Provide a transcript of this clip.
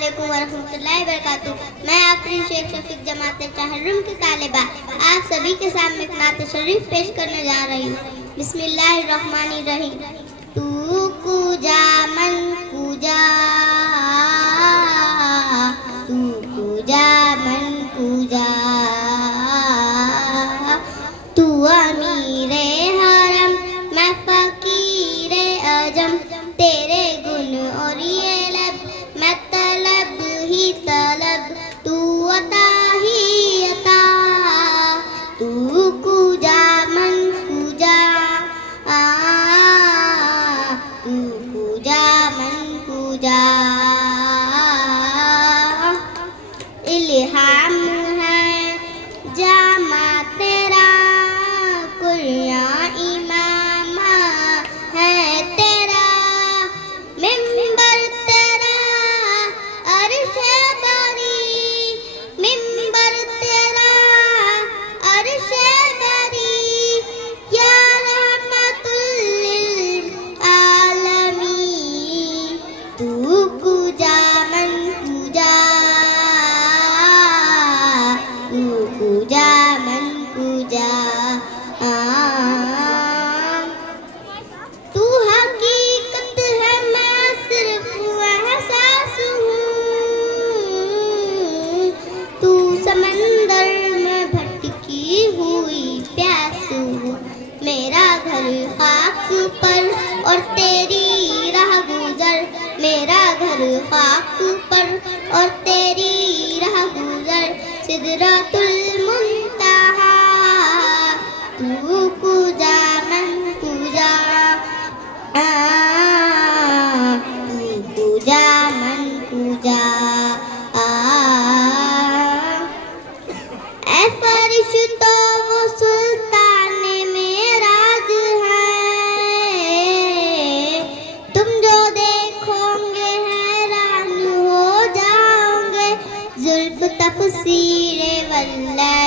अस्सलामुअलैकुम वरहमतुल्लाहि वबरकातुहू। मैं आफरीन शेख शफीक जमात तहर्रुम की तालिबा आप सभी के सामने एक नात शरीफ पेश करने जा रही हूँ। बिस्मिल्लाहिर्रहमानिर्रहीम। तू कुजा मन कुजा, तू कुजा मन कुजा, तू अमीरे हरम मैं फकीरे अजम, तेरे गुण और ये लब मैं तलब ही तलब, तू अता ही अता। तू कुजा मन कुजा, तू कुजा मन कुजा। इल्हाम है जामा तेरा, कुलिया इमाम है तेरा, मिंबर तेरा अर्श बरी, मिंबर तेरा अर्श बरी, या रहमतुल लिल आलमीन। तू कुजा मन कुजा, तू कुजा मन कुजा। तू हकीकत है मैं सिर्फ एहसास हूँ, तू समंदर में भटकी हुई प्यास हूँ। मेरा घर खाक पर और तेरी राह गुजर, मेरा घर खाक पर और तेरी राह गुजर, सिदरतुल मुंतहा। तू कुजा मन कुजा, तू कुजा मन कुजा। ऐ फरिश्तों वो सुल्ताने मेराज है, तुम जो देखोगे हैरान हो जाओगे। जुल्फ तफसीरे वल्ला